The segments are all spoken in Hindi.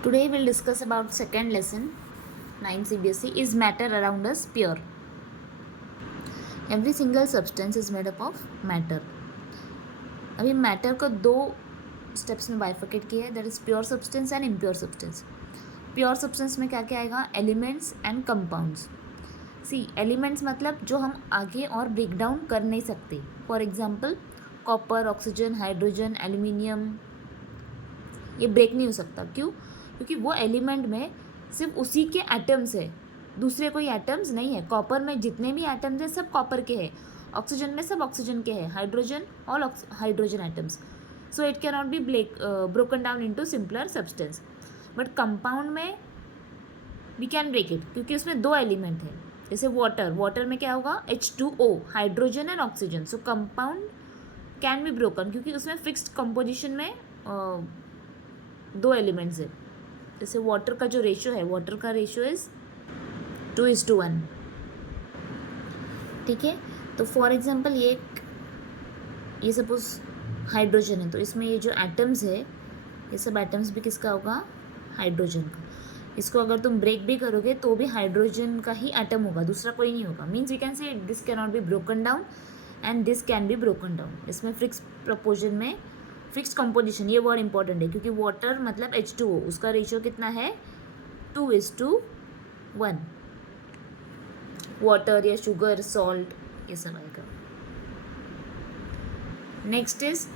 Today we'll discuss about second lesson 9 CBSE. Is matter around us pure? Every single substance is made up of matter. अभी मैटर को दो स्टेप्स में बाइफर्केट किया है, that is pure substance and impure substance. Pure substance में क्या क्या आएगा? Elements and compounds. See elements मतलब जो हम आगे और ब्रेक डाउन कर नहीं सकते. For example copper, oxygen, hydrogen, aluminium, ये ब्रेक नहीं हो सकता. क्यों? क्योंकि वो एलिमेंट में सिर्फ उसी के एटम्स है, दूसरे कोई एटम्स नहीं है. कॉपर में जितने भी एटम्स हैं सब कॉपर के हैं. ऑक्सीजन में सब ऑक्सीजन के हैं. Hydrogen all hydrogen atoms. So it can not be broken down into simpler substance. But compound में वी कैन ब्रेक इट क्योंकि उसमें दो एलिमेंट है. जैसे वाटर में क्या होगा? H2O, hydrogen and oxygen. So compound can be broken क्योंकि उसमें फिक्स्ड कंपोजिशन में दो एलिमेंट्स है. जैसे वाटर का जो रेशियो है, वाटर का रेशियो इज 2:1. ठीक है. तो फॉर एग्जांपल ये सपोज हाइड्रोजन है, तो इसमें ये जो एटम्स है, ये सब एटम्स भी किसका होगा? हाइड्रोजन का. इसको अगर तुम ब्रेक भी करोगे तो भी हाइड्रोजन का ही एटम होगा, दूसरा कोई नहीं होगा. Means we can say this can not be broken down and this can be broken down. इसमें फिक्स प्रपोर्शन में फिक्स्ड कंपोजिशन, ये वर्ड इंपॉर्टेंट है क्योंकि वाटर मतलब H2O, उसका रेशियो कितना है? 2:1. वाटर या शुगर, सॉल्ट, ये सब आएगा. नेक्स्ट इज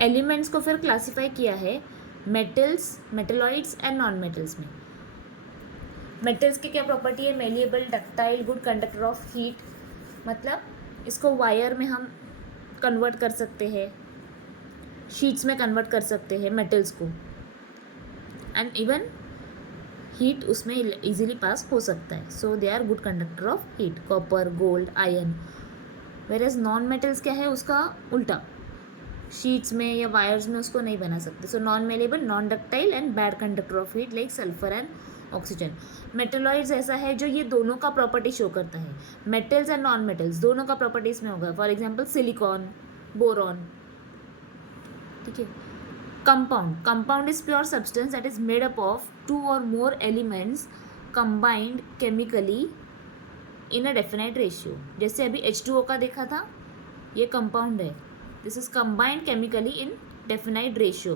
एलिमेंट्स को फिर क्लासीफाई किया है metals, metalloids and non metals में. मेटल्स की क्या प्रॉपर्टी है? Malleable, ductile, good conductor of heat. मतलब इसको वायर में हम कन्वर्ट कर सकते हैं, शीट्स में कन्वर्ट कर सकते हैं मेटल्स को, एंड इवन हीट उसमें इजीली पास हो सकता है. So they are good conductor of heat. Copper, gold, iron. Whereas non metals क्या है? उसका उल्टा, शीट्स में या वायर्स में उसको नहीं बना सकते. So non malleable, non ductile and bad conductor of heat like sulphur and oxygen. Metalloids ऐसा है जो ये दोनों का प्रॉपर्टी शो करता है. मेटल्स एंड नॉन मेटल्स दोनों का प्रॉपर्टी इसमें होगा. For example silicon, boron. ठीक है. Compound is pure substance that is made up of 2 or more elements combined chemically in a definite ratio. जैसे अभी H2O का देखा था, ये कंपाउंड है. This is combined chemically in definite ratio.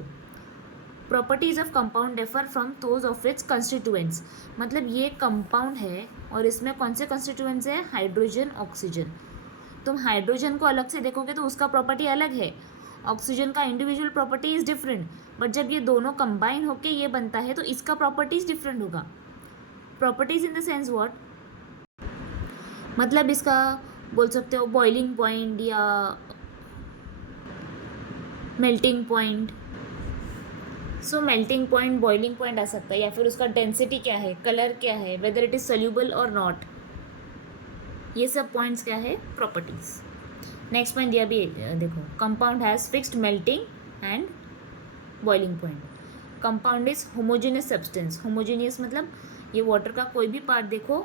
Properties of compound differ from those of its constituents. मतलब ये कंपाउंड है और इसमें कौन से कंस्टिट्यूएंट्स है? Hydrogen, oxygen. तुम हाइड्रोजन को अलग से देखोगे तो उसका प्रॉपर्टी अलग है, ऑक्सीजन का individual property is different. But जब ये दोनों कंबाइन होके ये बनता है तो इसका प्रॉपर्टीज डिफरेंट होगा. Properties in the sense what? मतलब इसका बोल सकते हो बॉइलिंग पॉइंट या मेल्टिंग पॉइंट. सो मेल्टिंग पॉइंट, बॉइलिंग पॉइंट आ सकता है, या फिर उसका डेंसिटी क्या है, कलर क्या है, वेदर इट इज सोल्यूबल और नॉट. ये सब पॉइंट्स क्या है? प्रॉपर्टीज. नेक्स्ट पॉइंट दिया भी देखो, compound has fixed melting and boiling point. Compound is homogeneous substance. Homogeneous मतलब ये वाटर का कोई भी पार्ट देखो,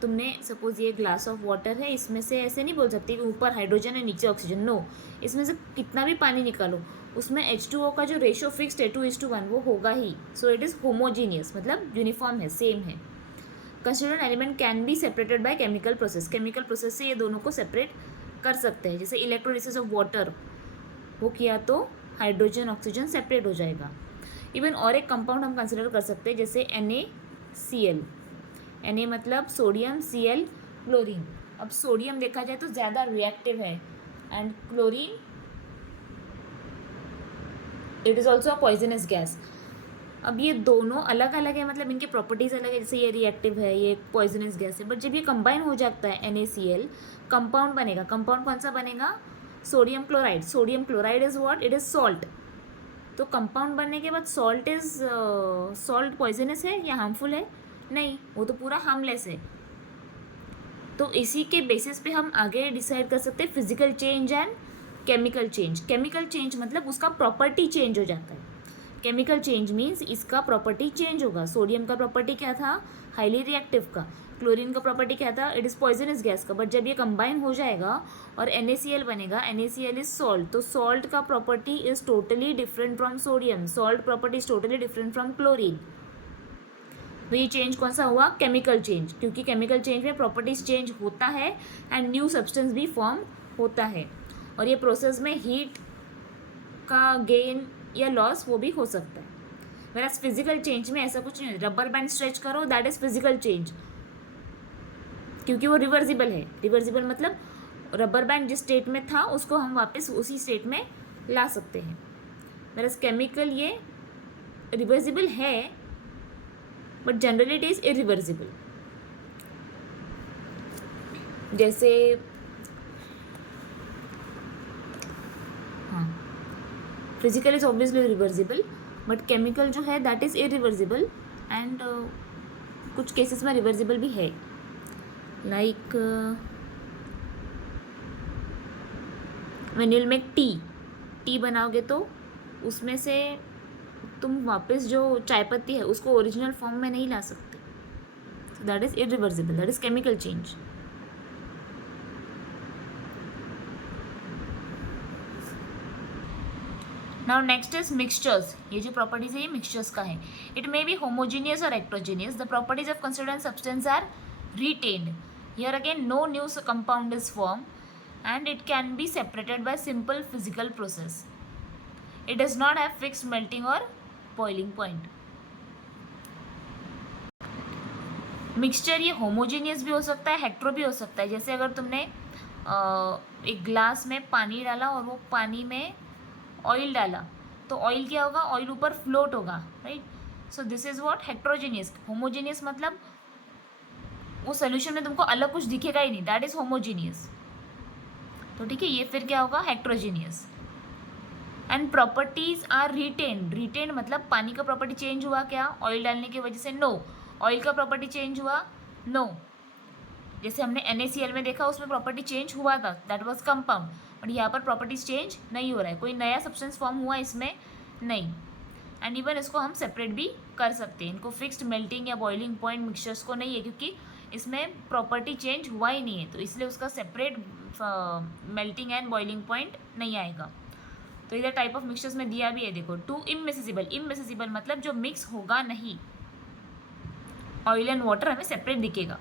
तुमने सपोज ये ग्लास ऑफ वाटर है, इसमें से ऐसे नहीं बोल सकती कि ऊपर हाइड्रोजन है नीचे ऑक्सीजन. नो, इसमें से कितना भी पानी निकालो उसमें H2O का जो रेशियो फिक्स्ड है 2:1 वो होगा ही. सो इट इज़ होमोजीनियस मतलब यूनिफॉर्म है, सेम है. Constituent element can be separated by chemical process. Chemical process से ये दोनों को सेपरेट कर सकते हैं. जैसे इलेक्ट्रोलिसिस ऑफ वाटर वो किया तो हाइड्रोजन, ऑक्सीजन सेपरेट हो जाएगा. इवन और एक कंपाउंड हम कंसिडर कर सकते हैं जैसे NaCl. Na मतलब सोडियम, Cl क्लोरीन. अब सोडियम देखा जाए तो ज़्यादा रिएक्टिव है and chlorine it is also a poisonous gas. अब ये दोनों अलग अलग है, मतलब इनके प्रॉपर्टीज़ अलग है. जैसे ये रिएक्टिव है, ये पॉइजनस गैस है, बट जब ये कंबाइन हो जाता है NaCl, कंपाउंड बनेगा. कंपाउंड कौन सा बनेगा? Sodium chloride. Sodium chloride is what? It is salt. तो कंपाउंड बनने के बाद सॉल्ट पॉइजनस है या हार्मफुल है? नहीं, वो तो पूरा हार्मलेस है. तो इसी के बेसिस पे हम आगे डिसाइड कर सकते हैं physical change and chemical change. Chemical change मतलब उसका प्रॉपर्टी चेंज हो जाता है. केमिकल चेंज मीन्स इसका प्रॉपर्टी चेंज होगा. सोडियम का प्रॉपर्टी क्या था? हाईली रिएक्टिव का. क्लोरीन का प्रॉपर्टी क्या था? इट इज़ पॉइजनस गैस का. बट जब ये कंबाइन हो जाएगा और NaCl बनेगा, NaCl इज सॉल्ट. तो सॉल्ट का property is totally different from sodium. Salt property is totally different from chlorine. तो ये चेंज कौन सा हुआ? केमिकल चेंज, क्योंकि केमिकल चेंज में प्रॉपर्टीज चेंज होता है एंड न्यू सब्सटेंस भी फॉर्म होता है, और ये प्रोसेस में हीट का गेन या लॉस वो भी हो सकता है। मेरा फिजिकल चेंज में ऐसा कुछ नहीं है। रबर बैंड स्ट्रेच करो, दैट इज फिजिकल चेंज, क्योंकि वो रिवर्सिबल है। रिवर्सिबल मतलब रबर बैंड जिस स्टेट में था उसको हम वापस उसी स्टेट में ला सकते हैं। मेरा केमिकल ये रिवर्सिबल है, but generally it is irreversible. जैसे हाँ, physical is obviously reversible, but chemical जो है दैट इज इरिवर्सिबल, एंड कुछ केसेस में रिवर्सिबल भी है। Like when you will make tea बनाओगे तो उसमें से तुम वापस जो चाय पत्ती है उसको ओरिजिनल फॉर्म में नहीं ला सकते। So that is irreversible, that is chemical change. Now next is mixtures. ये जो प्रॉपर्टीज है ये मिक्सचर्स का है। इट मे बी होमोजीनियस और heterogeneous. The properties of considered substance are retained. Here again no new compound is formed and it can be separated by simple physical process. It does not have fixed melting or boiling point. Mixture ये होमोजीनियस भी हो सकता है, हेट्रो भी हो सकता है। जैसे अगर तुमने एक ग्लास में पानी डाला और वो पानी में ऑयल डाला तो ऑयल क्या होगा? ऑयल ऊपर फ्लोट होगा, right. So this is what heterogeneous. Homogeneous मतलब वो सोल्यूशन में तुमको अलग कुछ दिखेगा ही नहीं, दैट इज होमोजीनियस। तो ठीक है, ये फिर क्या होगा? Heterogeneous. And properties are retained. Retained मतलब पानी का प्रॉपर्टी चेंज हुआ क्या ऑयल डालने की वजह से? नो। ऑयल का प्रॉपर्टी चेंज हुआ? नो। जैसे हमने NaCl में देखा उसमें प्रॉपर्टी चेंज हुआ था, दैट वाज कंपाउंड, बट यहाँ पर प्रॉपर्टीज चेंज नहीं हो रहा है, कोई नया सब्सटेंस फॉर्म हुआ इसमें नहीं। एंड इवन इसको हम सेपरेट भी कर सकते हैं। इनको फिक्स्ड मेल्टिंग या बॉइलिंग पॉइंट मिक्सचर्स को नहीं है, क्योंकि इसमें प्रॉपर्टी चेंज हुआ ही नहीं है, तो इसलिए उसका separate melting and boiling point नहीं आएगा। तो इधर टाइप ऑफ मिक्सचर्स में दिया भी है, देखो। टू इममिसिबल। इममिसिबल मतलब जो मिक्स होगा नहीं। ऑयल एंड वाटर हमें सेपरेट दिखेगा।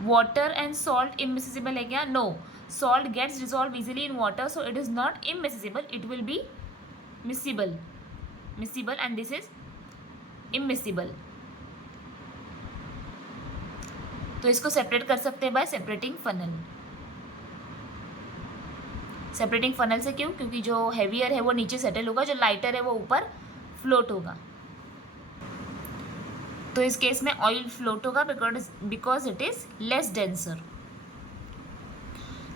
वाटर एंड सॉल्ट इममिसिबल है क्या? No. Salt gets dissolve easily in water, so it is not immiscible, it will be miscible. Miscible and this is immiscible. तो इसको सेपरेट कर सकते हैं by separating funnel. Separating funnel से क्यों? क्योंकि जो हैवियर है वो नीचे सेटल होगा, जो लाइटर है वो ऊपर फ्लोट होगा। तो इस केस में ऑयल फ्लोट होगा because it is less denser.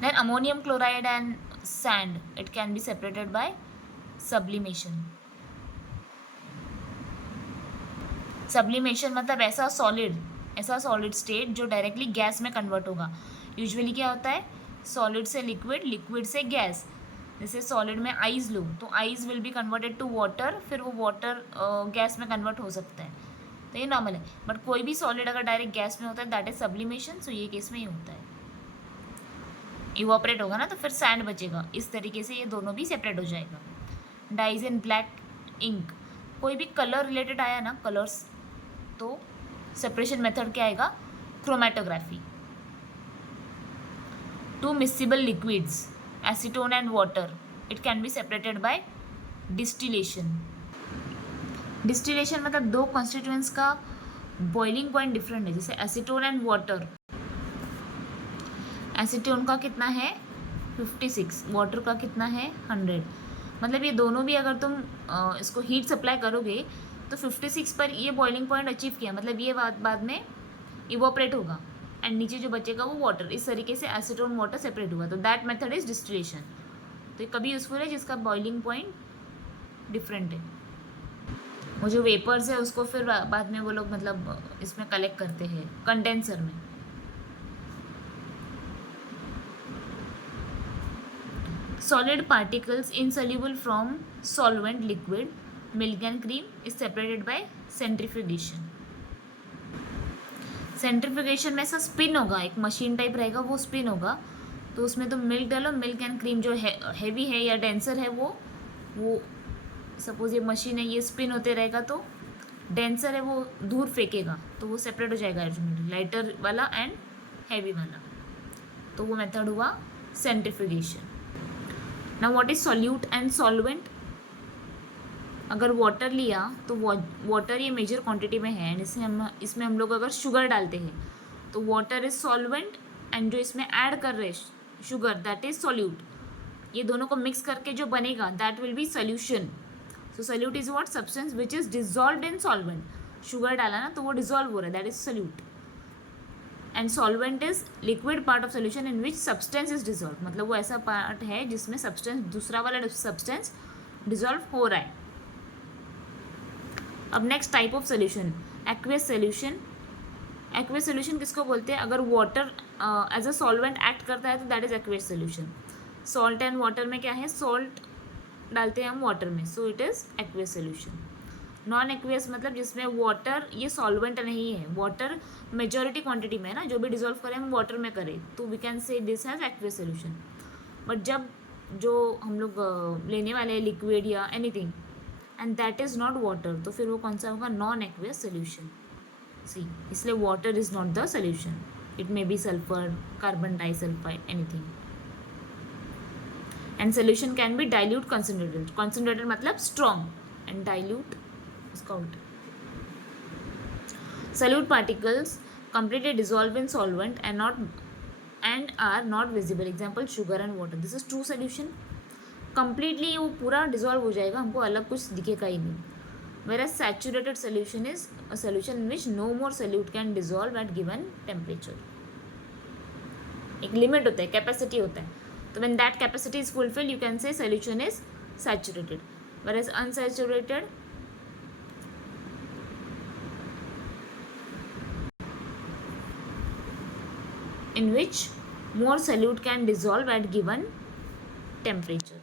Then ammonium chloride and sand, it can be separated by sublimation. Sublimation मतलब ऐसा सॉलिड स्टेट जो डायरेक्टली गैस में कन्वर्ट होगा। यूजुअली क्या होता है? सॉलिड से लिक्विड, लिक्विड से गैस। जैसे सॉलिड में आइस लो तो ice will be converted to water, फिर वो वाटर गैस में कन्वर्ट हो सकता है, तो ये नॉर्मल है। बट कोई भी सॉलिड अगर डायरेक्ट गैस में होता है दैट इज सब्लिमेशन। सो ये केस में ही होता है, इवोपरेट होगा ना तो फिर सैंड बचेगा। इस तरीके से ये दोनों भी सेपरेट हो जाएगा। डाइज इन ब्लैक इंक, कोई भी कलर रिलेटेड आया ना, कलर्स, तो सेपरेशन मेथड क्या आएगा? Chromatography. Two miscible liquids, acetone and water, it can be separated bye distillation. Distillation मतलब दो कॉन्स्टिट्यूएंट्स का बॉइलिंग पॉइंट डिफरेंट है। जैसे एसीटोन एंड वाटर, एसीटोन का कितना है? 56, वाटर का कितना है? 100। मतलब ये दोनों भी अगर तुम इसको हीट सप्लाई करोगे तो 56 पर ये बॉइलिंग पॉइंट अचीव किया, मतलब ये बाद में इवोपरेट होगा एंड नीचे जो बचेगा वो वाटर। इस तरीके से एसीटोन वाटर सेपरेट हुआ, तो दैट मेथड इज डिस्टिलेशन। तो ये कभी यूजफुल है जिसका बॉइलिंग पॉइंट डिफरेंट है। वो जो वेपर्स है उसको फिर बाद में वो लोग मतलब इसमें कलेक्ट करते हैं कंडेंसर में। Solid particles insoluble from solvent liquid, milk and cream is separated by centrifugation. Centrifugation में ऐसा स्पिन होगा, एक मशीन टाइप रहेगा, वो स्पिन होगा, तो उसमें तुम मिल्क डालो, मिल्क एंड क्रीम जो हैवी है या डेंसर है वो सपोज ये मशीन है, ये स्पिन होते रहेगा तो डेंसर है वो दूर फेंकेगा तो वो सेपरेट हो जाएगा अरेंजमेंट, लाइटर वाला एंड हैवी वाला, तो वो मेथड हुआ centrifugation. Now what is solute and solvent? अगर वाटर लिया तो वाटर ये मेजर क्वांटिटी में है, इसमें हम लोग अगर शुगर डालते हैं तो वाटर इज सॉल्वेंट, एंड जो इसमें ऐड कर रहे हैं शुगर दैट इज सॉल्यूट। ये दोनों को मिक्स करके जो बनेगा that will be solution. So solute is what? Substance which is dissolved in solvent. Sugar डाला ना तो वो डिजॉल्व हो रहा है, that is solute. And solvent is liquid part of solution in which substance is dissolve, मतलब वो ऐसा पार्ट है जिसमें सब्सटेंस, दूसरा वाला सब्सटेंस डिजॉल्व हो रहा है। अब next type of solution, aqueous solution. Aqueous solution किसको बोलते हैं? अगर water as a solvent act करता है तो that is aqueous solution. Salt and water में क्या है? सॉल्ट डालते हैं हम वाटर में, so it is aqueous solution. Non aqueous मतलब जिसमें वाटर ये सॉल्वेंट नहीं है, वाटर मेजॉरिटी क्वांटिटी में है ना, जो भी डिजॉल्व करें हम वाटर में करें तो we can say this has aqueous solution. But जब जो हम लोग लेने वाले हैं लिक्विड या anything and that is not water, तो फिर वो कौन सा होगा? Non aqueous solution. सी, इसलिए water is not the solution, it may be sulphur, carbon disulphide, anything. And solution can be dilute concentrated, concentrated मतलब स्ट्रॉन्ग, एंड डाइल्यूट इसका उल्टा। Solute particles completely dissolve in solvent and are not visible. Example, sugar and water. This is true solution. Completely वो पूरा dissolve हो जाएगा, हमको अलग कुछ दिखेगा ही नहीं. Whereas saturated solution is a solution in which no more solute can dissolve at given temperature. एक लिमिट होता है, कैपेसिटी होता है, तो when that capacity is fulfilled you can say solution is saturated. Whereas unsaturated in which more solute can dissolve at given temperature.